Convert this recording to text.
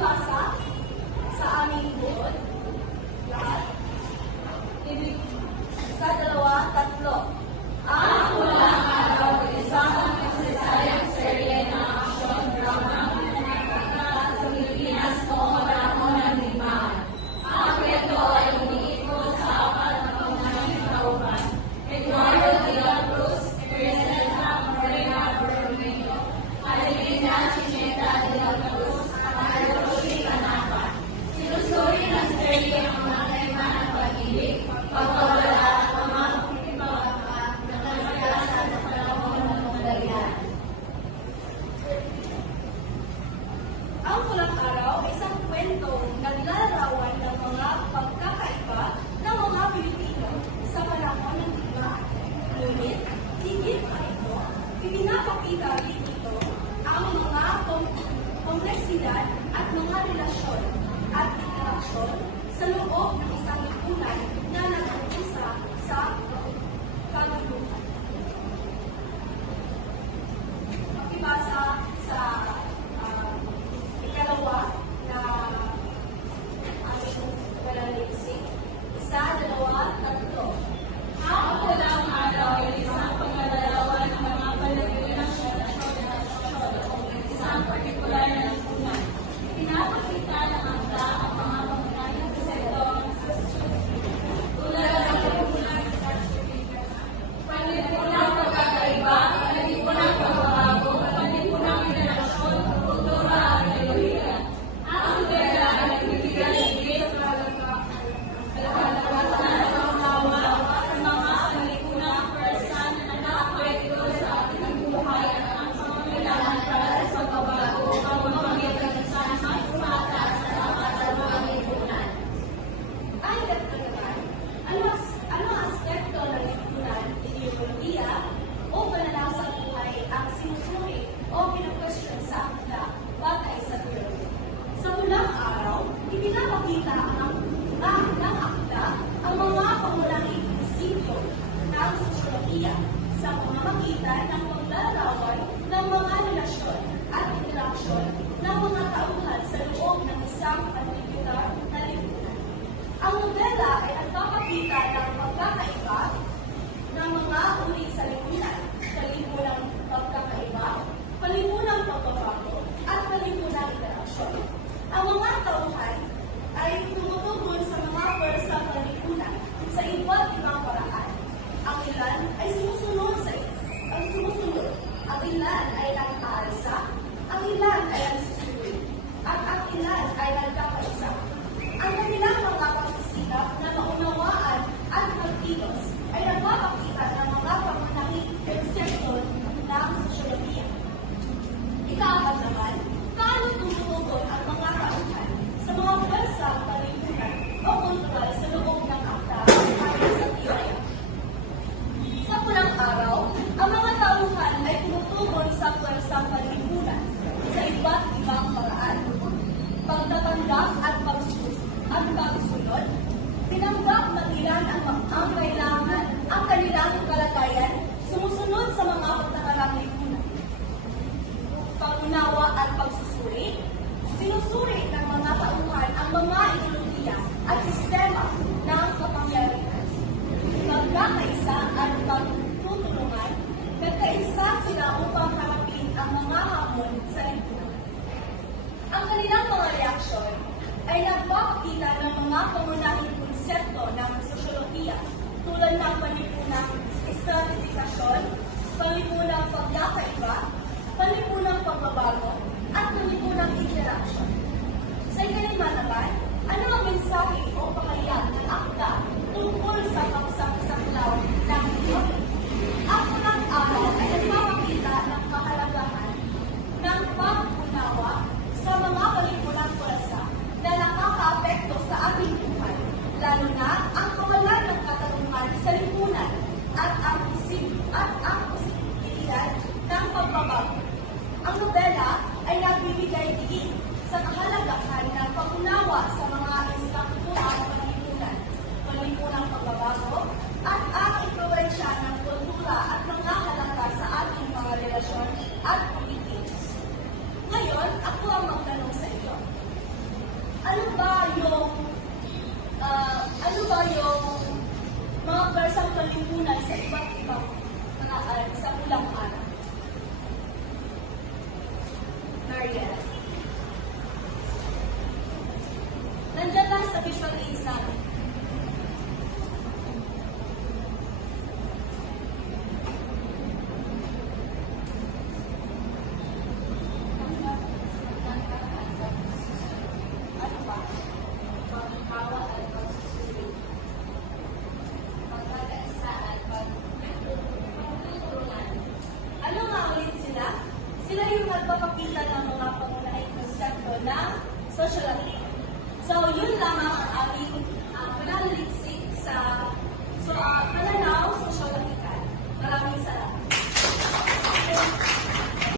bus at pagsusuri, sinusuri ng mga tauhan ang mga ideologiya at sistema. nagbibigay diin sa kahalagahan ng pangunawa sa mga estatuto at panlipunan, panlipunang pagbabago, ng social media. So, yun lamang ang aming uh, ah, pananaliksik sa so, uh, pananaw sa social media. Maraming salamat.